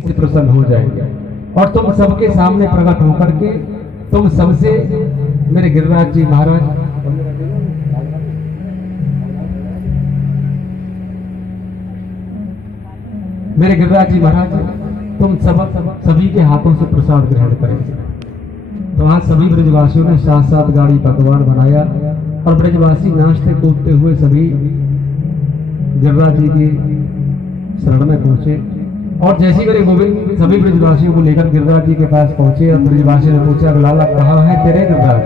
से प्रसन्न हो जाएंगे और तुम सबके सामने प्रकट होकर के तुम सबसे मेरे गिरिराज जी महाराज मेरे गिरिराज जी महाराज तुम सभी के हाथों से प्रसाद ग्रहण करेंगे। तो आज सभी ब्रजवासियों ने साथ साथ गाड़ी पकवान बनाया और ब्रजवासी नाचते कूदते हुए सभी गिरिराज जी के शरण में पहुंचे। और जैसे मेरे गोविंद सभी ब्रजवासियों को लेकर गिरिराज जी के पास पहुंचे और ब्रजवासी ने पूछा लाला कहाँ है तेरे गिरिराज?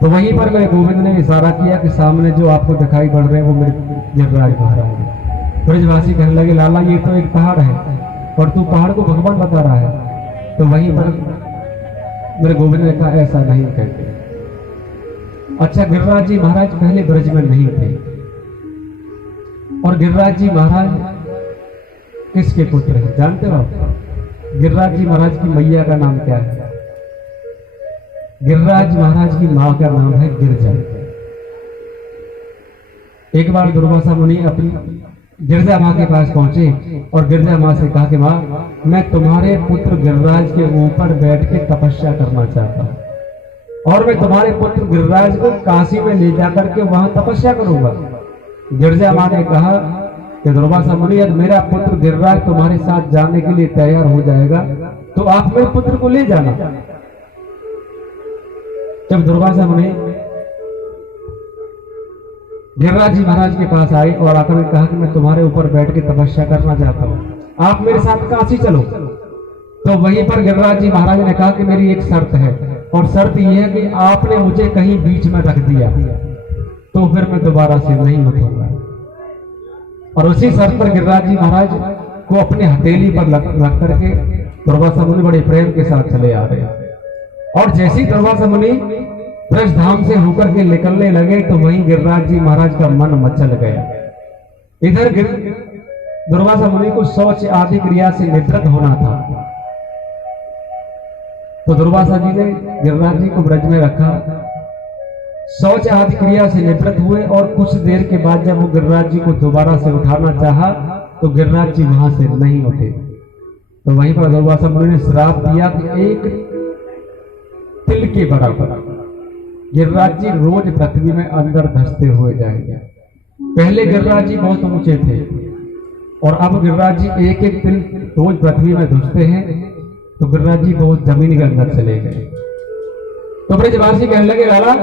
तो वहीं पर मेरे गोविंद ने इशारा किया कि सामने जो आपको दिखाई पड़ रहे हैं वो मेरे गिरिराज महाराज है। ब्रजवासी कहने लगे लाला ये तो एक पहाड़ है और तू पहाड़ को भगवान बता रहा है। तो वहीं पर मेरे गोविंद ने कहा ऐसा नहीं कहते। अच्छा गिरिराज जी महाराज पहले ब्रज में नहीं थे और गिरिराज जी महाराज किसके पुत्र हैं जानते हो आप? गिरिराज जी महाराज की मैया का नाम क्या है? गिरिराज महाराज की मां का नाम है गिरजा। एक बार दुर्वासा मुनि अपनी गिरजा मां के पास पहुंचे और गिरजा मां से कहा कि मां मैं तुम्हारे पुत्र गिरिराज के ऊपर बैठ के तपस्या करना चाहता हूं और मैं तुम्हारे पुत्र गिरिराज को काशी में ले जाकर के वहां तपस्या करूंगा। गिरजा मां ने कहा कि दुर्वासा मुनि यदि मेरा पुत्र गिरिराज तुम्हारे साथ जाने के लिए तैयार हो जाएगा तो आप मेरे पुत्र को ले जाना। जब दुर्वासा मुनि गिरिराज जी महाराज के पास आए और आकर ने कहा कि मैं तुम्हारे ऊपर बैठ के तपस्या करना चाहता हूं, आप मेरे साथ काशी चलो। तो वहीं पर गिरिराज जी महाराज ने कहा कि मेरी एक शर्त है और शर्त यह है कि आपने मुझे कहीं बीच में रख दिया तो फिर मैं दोबारा से नहीं उठूंगा। और उसी शर्त पर गिरिराज जी महाराज को अपने हथेली पर रख करके दुर्वासा मुनि बड़े प्रेम के साथ चले आ रहे। और जैसे ही दुर्वासा मुनि ब्रज धाम से होकर के निकलने लगे तो वहीं गिरिराज जी महाराज का मन मचल गया। इधर दुर्वासा मुनि को शौच आदि क्रिया से निवृत्त होना था। तो दुर्वासा जी ने गिरिराज जी को ब्रज में रखा, शौच आदि क्रिया से निवृत्त हुए और कुछ देर के बाद जब वो गिरिराज जी को दोबारा से उठाना चाहा तो गिरिराज जी वहां से नहीं उठे। तो वहीं पर दुर्वासा मुनि ने श्राप दिया कि एक तिल के बराबर गिरिराज जी रोज पृथ्वी में अंदर धंसते हुए जाएंगे। पहले गिरिराज जी बहुत ऊंचे थे और अब गिरिराज जी एक एक तिल रोज पृथ्वी में धंसते हैं तो गिरिराज जी बहुत जमीन के अंदर चले गए। तो ब्रजवासी कहने लगे लाला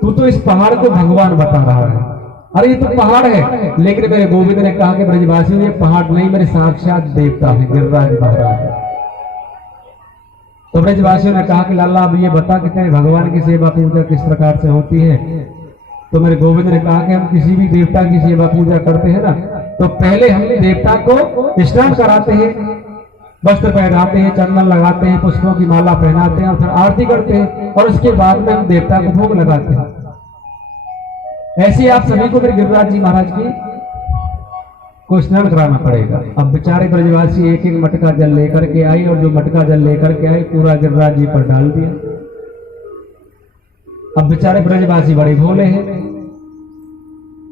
तू तो इस पहाड़ को भगवान बता रहा है, अरे ये तो पहाड़ है। लेकिन मेरे गोविंद ने कहा कि ब्रजवासी ये पहाड़ नहीं मेरे साक्षात देवता है गिरिराज महाराज। तो ब्रजवासियों ने कहा कि लाला अब ये बता कि तेरे भगवान की सेवा पूजा किस प्रकार से होती है। तो मेरे गोविंद ने कहा कि हम किसी भी देवता की सेवा पूजा करते हैं ना तो पहले हम देवता को स्नान कराते हैं, वस्त्र पहनाते हैं, चंदन लगाते हैं, पुष्पों की माला पहनाते हैं और फिर आरती करते हैं और उसके बाद में हम देवता को भोग लगाते हैं। ऐसे आप सभी को मेरे गिरिराज जी महाराज की को स्नान कराना पड़ेगा। अब बेचारे ब्रजवासी एक एक मटका जल लेकर के आई और जो मटका जल लेकर के आई पूरा गिरिराज जी पर डाल दिया। अब बेचारे ब्रजवासी बड़े भोले हैं,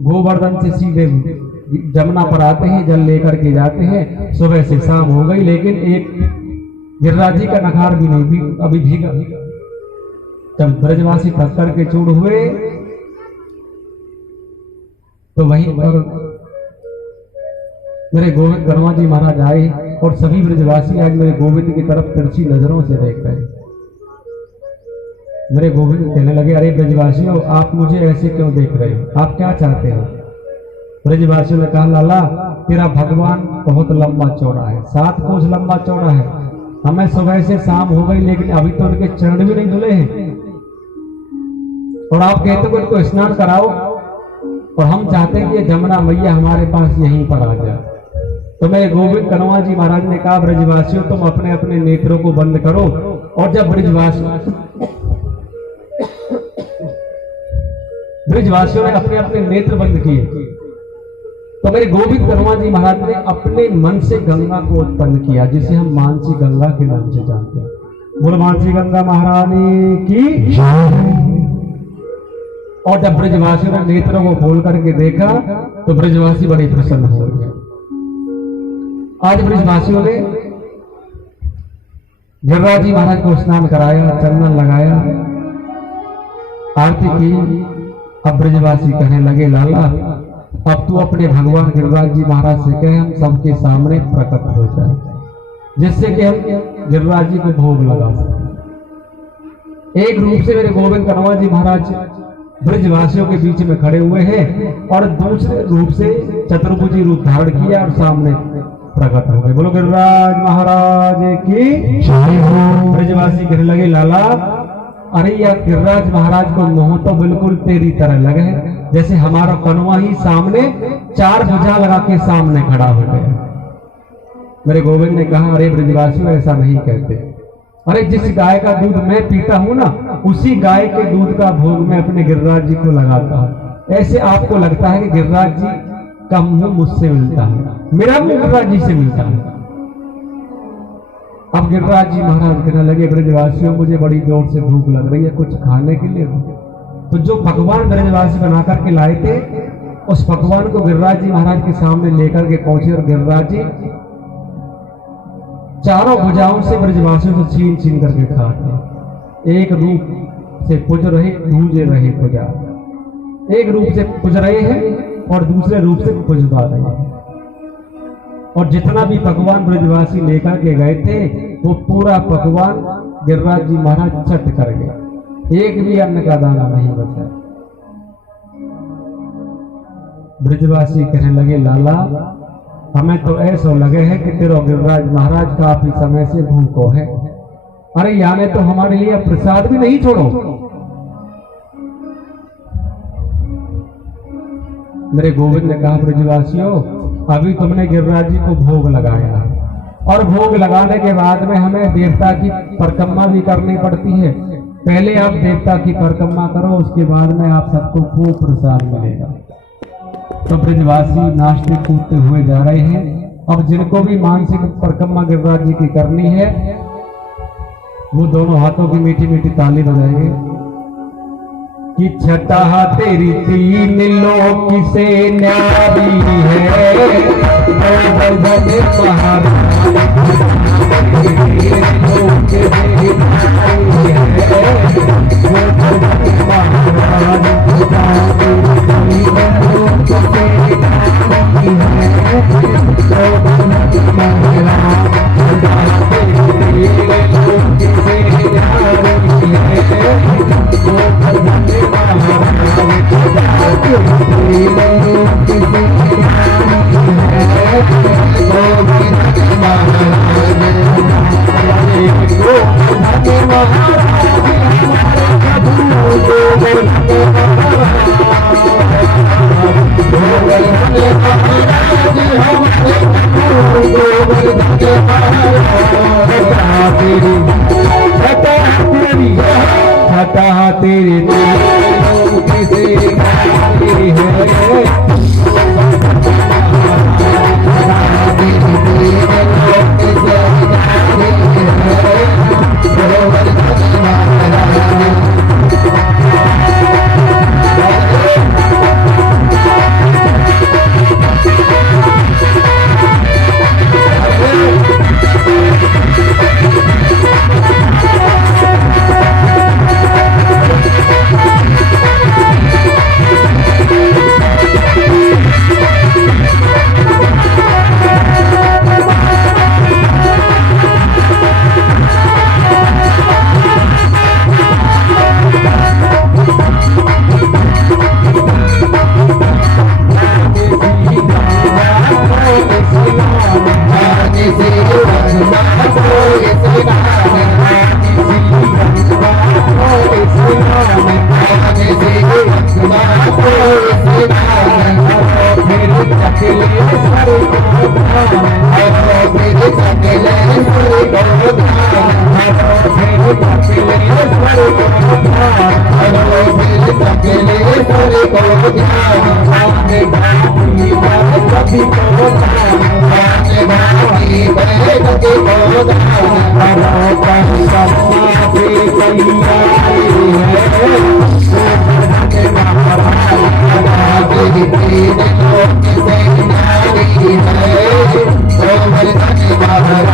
गोवर्धन से सीधे जमुना पर आते हैं, जल लेकर के जाते हैं। सुबह से शाम हो गई लेकिन एक गिरिराज जी का नखार भी नहीं अभी भीगा। जब ब्रजवासी थक करके चूड़ हुए तो वहीं पर मेरे गोविंद गणवा जी महाराज आए और सभी ब्रजवासी आज मेरे गोविंद की तरफ तिरछी नजरों से देख रहे। मेरे गोविंद कहने लगे अरे ब्रजवासियों आप मुझे ऐसे क्यों देख रहे हो, आप क्या चाहते हो? ब्रजवासियों ने कहा लाला तेरा भगवान बहुत लंबा चौड़ा है, 7 कोस लंबा चौड़ा है। हमें सुबह से शाम हो गई लेकिन अभी तो उनके चरण भी नहीं धुले हैं और आप कहते हो इनको स्नान कराओ और हम चाहते हैं कि जमुना मैया हमारे पास यहीं पर आ जाए। तो मेरे गोविंद कनवा जी महाराज ने कहा ब्रजवासियों तुम अपने अपने नेत्रों को बंद करो। और जब ब्रजवासियों ने अपने अपने नेत्र बंद किए तो मेरे गोविंद कनवा जी महाराज ने अपने मन से गंगा को उत्पन्न किया जिसे हम मानसी गंगा के नाम से जानते हैं। बोल मानसी गंगा महारानी की। और जब ब्रजवासियों ने नेत्रों को खोल करके देखा तो ब्रजवासी बड़े प्रसन्न हो गए आज ब्रजवासियों ने गिरिराज जी महाराज को स्नान कराया, चंदन लगाया, आरती की। अब ब्रजवासी कहने लगे, लाला अब तू अपने भगवान गिरिराज जी महाराज से कहे हम सबके सामने प्रकट हो जाए, जिससे कि हम गिरिराज जी को भोग लगा सकें। एक रूप से मेरे गोविंद कनवा जी महाराज ब्रजवासियों के बीच में खड़े हुए हैं और दूसरे रूप से चतुर्भुजी रूप धारण किया और सामने प्रकट हो गए। बोलो गिरिराज महाराज की जय हो। ब्रजवासी कहने लगे, लाला अरे यार गिरिराज महाराज को मोह तो बिल्कुल तेरी तरह लगे है, जैसे हमारा कनवा ही सामने चार भुजा लगा के सामने खड़ा हो गया। मेरे गोविंद ने कहा, अरे ब्रजवासियों ऐसा नहीं कहते, अरे जिस गाय का दूध मैं पीता हूं ना, उसी गाय के दूध का भोग मैं अपने गिरिराज जी को लगाता हूं। ऐसे आपको लगता है कि गिरिराज जी का मुंह मुझसे मिलता है, मेरा मुंह गिरिराज जी से मिलता है। अब गिरिराज जी महाराज कहने लगे, ब्रजवासियों मुझे बड़ी जोर से भूख लग रही है, कुछ खाने के लिए। तो जो पकवान ब्रजवासी बना करके लाए थे, उस पकवान को गिरिराज जी महाराज के सामने लेकर के पहुंचे और गिरिराज जी चारों भुजाओं से ब्रजवासियों से छीन छीन करके खाते। एक रूप से पूज रहे, पूजे रहे पूजा, एक रूप से पूज रहे हैं और दूसरे रूप से पूजवा रहे हैं। और जितना भी पकवान ब्रजवासी लेकर के गए थे, वो पूरा पकवान गिरिराज जी महाराज चट कर गए, एक भी अन्न का दाना नहीं बचा। ब्रजवासी कहने लगे, लाला हमें तो ऐसा लगे है कि तेरा गिरिराज महाराज काफी समय से भूखो है, अरे याने तो हमारे लिए प्रसाद भी नहीं छोड़ो। मेरे गोविंद ने कहा, ब्रजवासियों अभी तुमने गिरिराज जी को भोग लगाया और भोग लगाने के बाद में हमें देवता की परिक्रमा भी करनी पड़ती है। पहले आप देवता की परिक्रमा करो, उसके बाद में आप सबको खूब प्रसाद मिलेगा। तो ब्रजवासी नाचते कूदते हुए जा रहे हैं। अब जिनको भी मानसिक परिक्रमा गिरिराज जी की करनी है, वो दोनों हाथों की मीठी मीठी ताली बजाएंगे कि छटा तेरी तीन लोक से न्यारी है, तेरी Oh, हमारे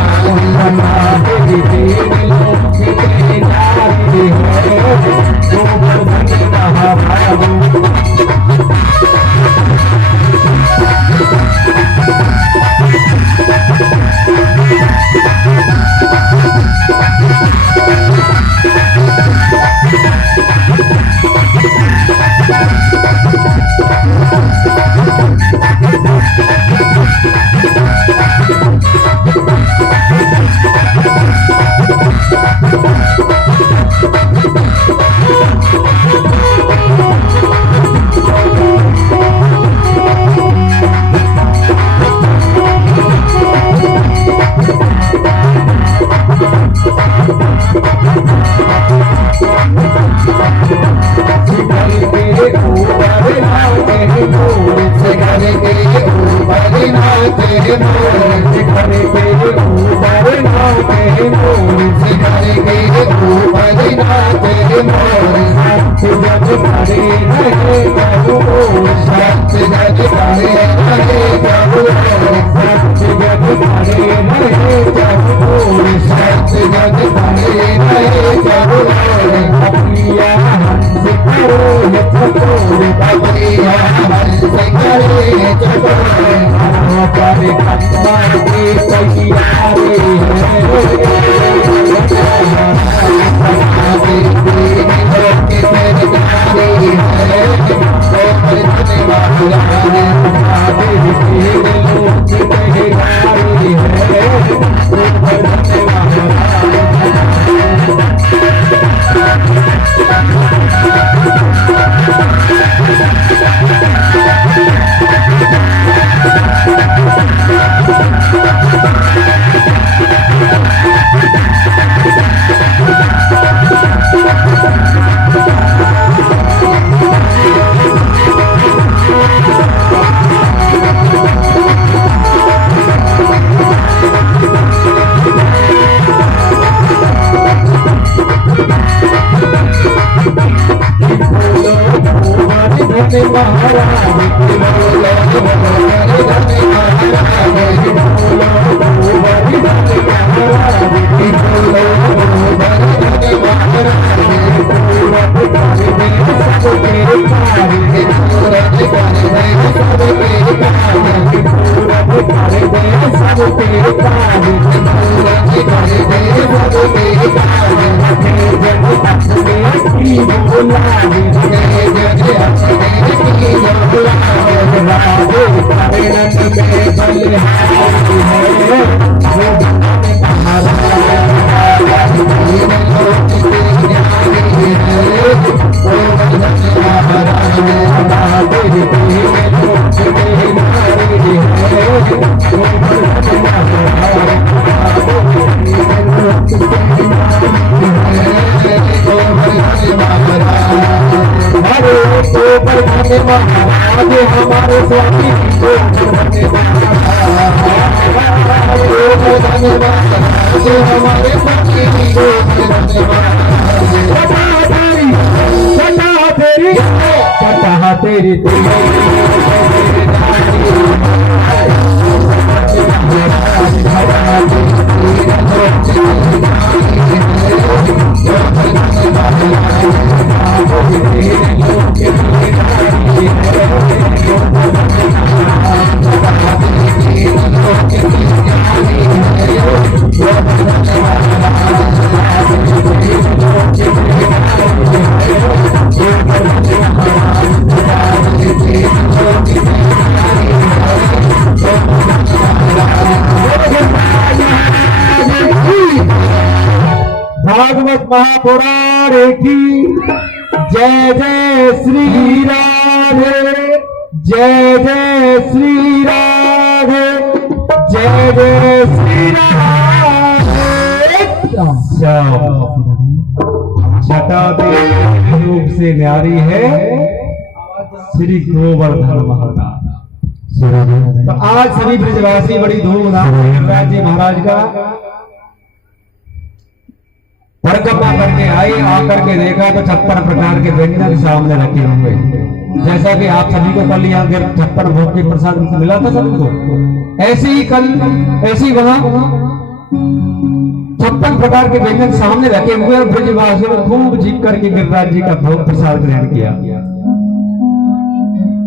स्वामी तेरी भागवत महापुराण की जय जय श्री राधे, जय जय श्री राधे, जय जय श्री राधे। छठा देव रूप से न्यारी है श्री गोवर्धन महाराज। तो आज सभी ब्रजवासी बड़ी धूमधाम गिरिराज जी महाराज का परिक्रमा करके आए, आकर के देखा तो 56 प्रकार के व्यंजन सामने रखे हुए, जैसा कि आप सभी को कल यहाँ 56 भोग के प्रसाद मिला था सभी को, ऐसे ही कल ऐसी वहां 56 प्रकार के व्यंजन सामने रखे हुए और ब्रजवासियों ने खूब जीत करके गिरिराज जी का भोग प्रसाद ग्रहण किया।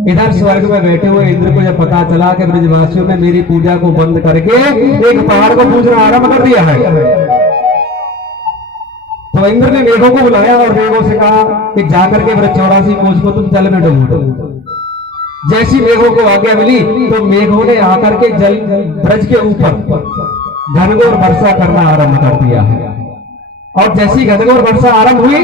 इधर स्वर्ग में बैठे हुए इंद्र को जब पता चला कि ब्रजवासियों ने मेरी पूजा को बंद करके एक पहाड़ को पूजना आरंभ कर दिया है, तो इंद्र ने मेघों को बुलाया और मेघों से कहा कि जाकर के ब्रज 84 कोष को तुम जल में डुबो दो। जैसी मेघों को आज्ञा मिली तो मेघों ने आकर के जल ब्रज के ऊपर घनघोर वर्षा करना आरंभ कर दिया है। और जैसी घनघोर वर्षा आरंभ हुई,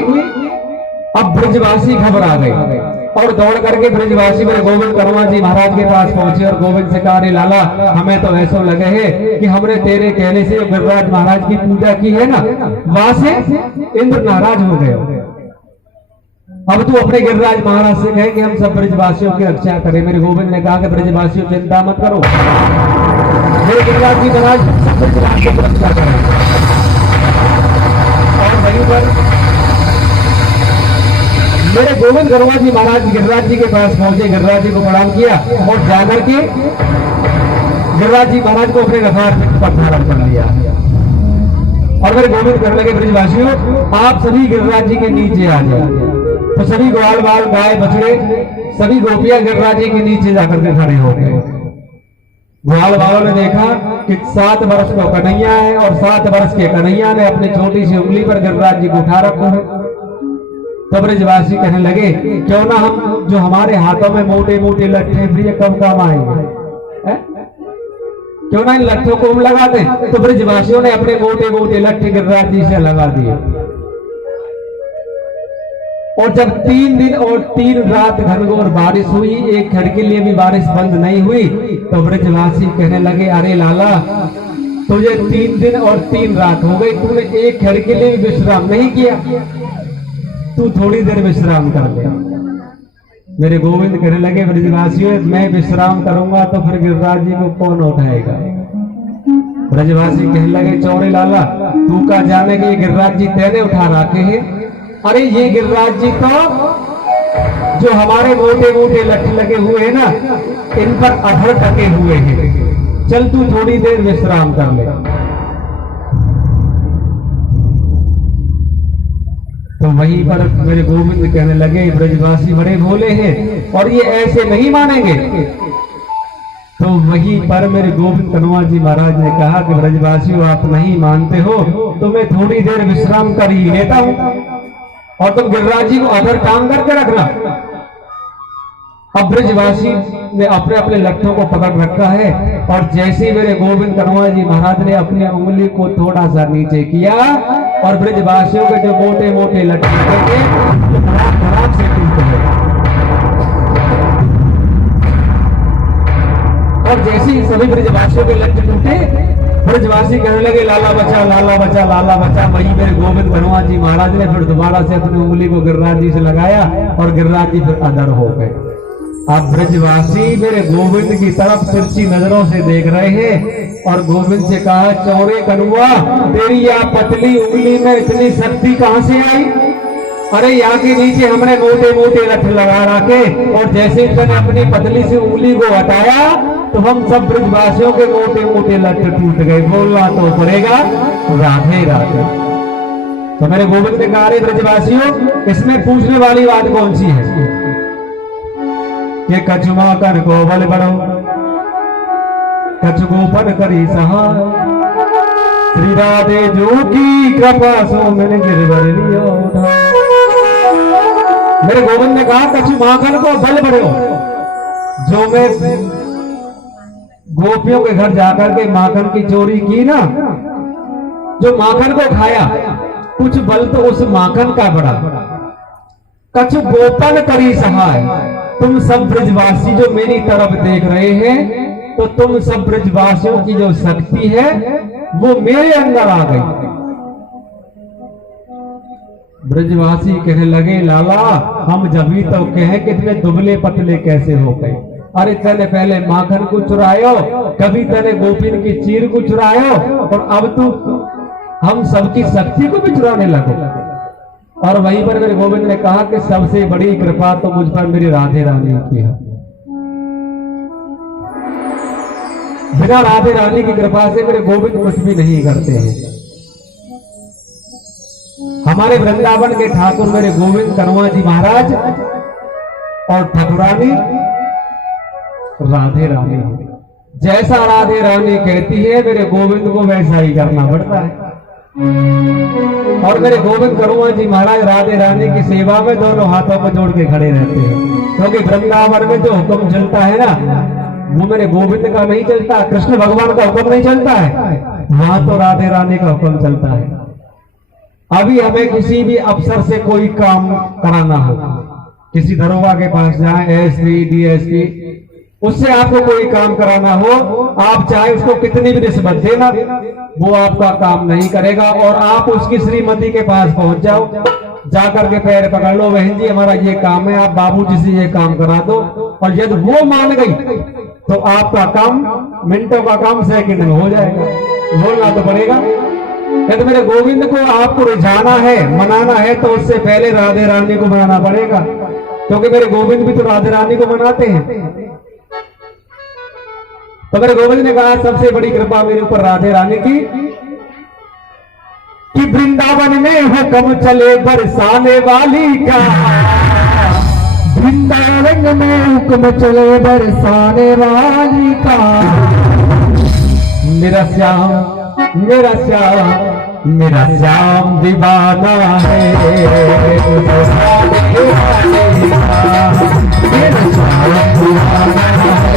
अब ब्रजवासी घबरा गए और दौड़ करके ब्रजवासी मेरे गोविंद कर्मा जी महाराज के पास पहुंचे और गोविंद से कहा, लाला हमें तो ऐसा लगे है कि हमने तेरे कहने से गिरिराज महाराज की पूजा की है ना, वहां से इंद्र नाराज हो गए। अब तू अपने गिरिराज महाराज से कहे कि हम सब ब्रजवासियों की रक्षा करें। मेरे गोविंद ने कहा कि ब्रजवासियों चिंता मत करो, मेरे गिरिराज जी महाराज सब ब्रजवासियों की रक्षा करें। और वहीं पर मेरे गोविंद कर्मा जी महाराज गिरिराज जी के पास पहुंचे, गिरिराज जी को प्रणाम किया और जाकर के गिरिराज जी महाराज को अपने रथार पर धारण कर लिया। और मेरे गोविंद कहने लगे, ब्रजवासियों आप सभी गिरिराज जी के नीचे आ जाए। तो सभी ग्वाल बाल गाय बछड़े सभी गोपियां गिरिराज जी के नीचे जाकर के खड़े हो गए। ग्वाल बालों ने देखा कि 7 वर्ष का कन्हैया है और 7 वर्ष के कन्हैया ने अपनी छोटी सी उंगली पर गिरिराज जी को उठा रखा है। तो ब्रजवासी कहने लगे, क्यों ना हम जो हमारे हाथों में मोटे मोटे लट्ठे फिर कब काम आएंगे, क्यों ना इन लट्ठों को हम लगा दें। तो ब्रजवासियों ने अपने मोटे मोटे लट्ठे गिरिराज जी से लगा दिए। और जब 3 दिन और 3 रात घनघोर बारिश हुई, एक घड़ी के लिए भी बारिश बंद नहीं हुई, तो ब्रजवासी कहने लगे, अरे लाला तुझे 3 दिन और 3 रात हो गई, तूने एक घड़ी के लिए भी विश्राम नहीं किया, तू थोड़ी देर विश्राम कर ले। मेरे गोविंद कहने लगे, ब्रजवासियों मैं विश्राम करूंगा तो फिर गिरिराज जी को कौन उठाएगा। ब्रजवासी कहने लगे, चौरे लाला तू का जाने के गिरिराज जी तेने उठा रखे हैं। अरे ये गिरिराज जी तो जो हमारे मोटे मोटे लट्ठे लगे हुए हैं ना, इन पर अधर टके हुए हैं, चल तू थोड़ी देर विश्राम कर ले। तो वहीं पर मेरे गोविंद कहने लगे, ब्रजवासी बड़े भोले हैं और ये ऐसे नहीं मानेंगे। तो वहीं पर मेरे गोविंद कनवा जी महाराज ने कहा कि ब्रजवासियों आप नहीं मानते हो तो मैं थोड़ी देर विश्राम कर ही लेता हूं और तुम गिरिराज जी को अधर टांग करके रखना। अब ब्रजवासी ने अपने अपने लट्ठों को पकड़ रखा है और जैसे मेरे गोविंद कनवा जी महाराज ने अपनी उंगली को थोड़ा सा नीचे किया और ब्रजवासियों के जो मोटे मोटे लट्ठे थे वो खराब से टूट गए। और जैसे ही सभी ब्रजवासियों के लट्ठे टूटे, ब्रजवासी कहने लगे, लाला बचा लाला बचा लाला बचा। वही मेरे गोविंद कनवा जी महाराज ने फिर दोबारा से अपनी उंगली को गिरिराज जी से लगाया और गिरिराज जी फिर अधर हो गए। अब ब्रजवासी मेरे गोविंद की तरफ तिरछी नजरों से देख रहे हैं और गोविंद से कहा, चौरे कनुआ तेरी या पतली उंगली में इतनी शक्ति कहां से आई। अरे यहाँ के नीचे हमने मोटे मोटे लठ लगा रखे और जैसे मैंने अपनी पतली सी उंगली को हटाया तो हम सब ब्रजवासियों के मोटे मोटे लठ टूट गए। बोलना तो पड़ेगा राधे राधे। तो मेरे गोविंद ने कहा, ब्रजवासियों इसमें पूछने वाली बात कौन सी है कि कछुमा कर को बल बढ़ो कछु गोपन करी सहाय श्री राधे जो की कृपा सो मैंने गिरवर लिया उधार। मेरे गोविंद ने कहा, कछु माखन को बल बढ़ो। जो मैं गोपियों के घर जाकर के माखन की चोरी की ना, जो माखन को खाया, कुछ बल तो उस माखन का बढ़ा। कछु गोपन करी सहाय, तुम सब ब्रजवासी जो मेरी तरफ देख रहे हैं तो तुम सब ब्रजवासियों की जो शक्ति है वो मेरे अंदर आ गई। ब्रजवासी कहने लगे, लाला हम जब भी तो कहे कितने दुबले पतले कैसे हो गए। अरे तने पहले माखन को चुरायो, कभी तने गोपिन की चीर को चुरायो और अब तू हम सबकी शक्ति को भी चुराने लगो। और वहीं पर मेरे गोविंद ने कहा कि सबसे बड़ी कृपा तो मुझ पर मेरी राधे रानी की है। बिना राधे रानी की कृपा से मेरे गोविंद कुछ भी नहीं करते हैं। हमारे वृंदावन के ठाकुर मेरे गोविंद कन्हैया जी महाराज और ठाकुरानी राधे रानी, जैसा राधे रानी कहती है मेरे गोविंद को वैसा ही करना पड़ता है। और मेरे गोविंद कन्हैया जी महाराज राधे रानी की सेवा में दोनों हाथों को जोड़ के खड़े रहते हैं, क्योंकि वृंदावन में जो हुक्म चलता है ना वो मेरे गोविंद का नहीं चलता, कृष्ण भगवान का हुक्म नहीं चलता है, वहां तो राधे रानी का हुक्म चलता है। अभी हमें किसी भी अफसर से कोई काम कराना हो, किसी दरोगा के पास जाए, एसपी डीएसपी, उससे आपको कोई काम कराना हो, आप चाहे उसको कितनी भी रिश्वत देना, वो आपका काम नहीं करेगा। और आप उसकी श्रीमती के पास पहुंच जाओ, जाकर के पैर पकड़ लो, बहन जी हमारा ये काम है, आप बाबूजी से ये काम करा दो, और यदि वो मान गई तो आपका काम मिनटों का काम सेकंड में हो जाएगा। बोलना तो पड़ेगा। यदि मेरे गोविंद को आपको रिझाना है, मनाना है, तो उससे पहले राधे रानी को मनाना पड़ेगा, क्योंकि मेरे गोविंद भी तो राधे रानी को मनाते हैं। तो मेरे गोविंद ने कहा सबसे बड़ी कृपा मेरे ऊपर राधे रानी की कि वृंदावन में हुक्म चले बरसाने वाली का, वृंदावन में हुक्म चले बरसाने वाली का। मेरा श्याम मेरा श्याम मेरा श्याम दीवाना है, मेरा श्याम दीवाना है।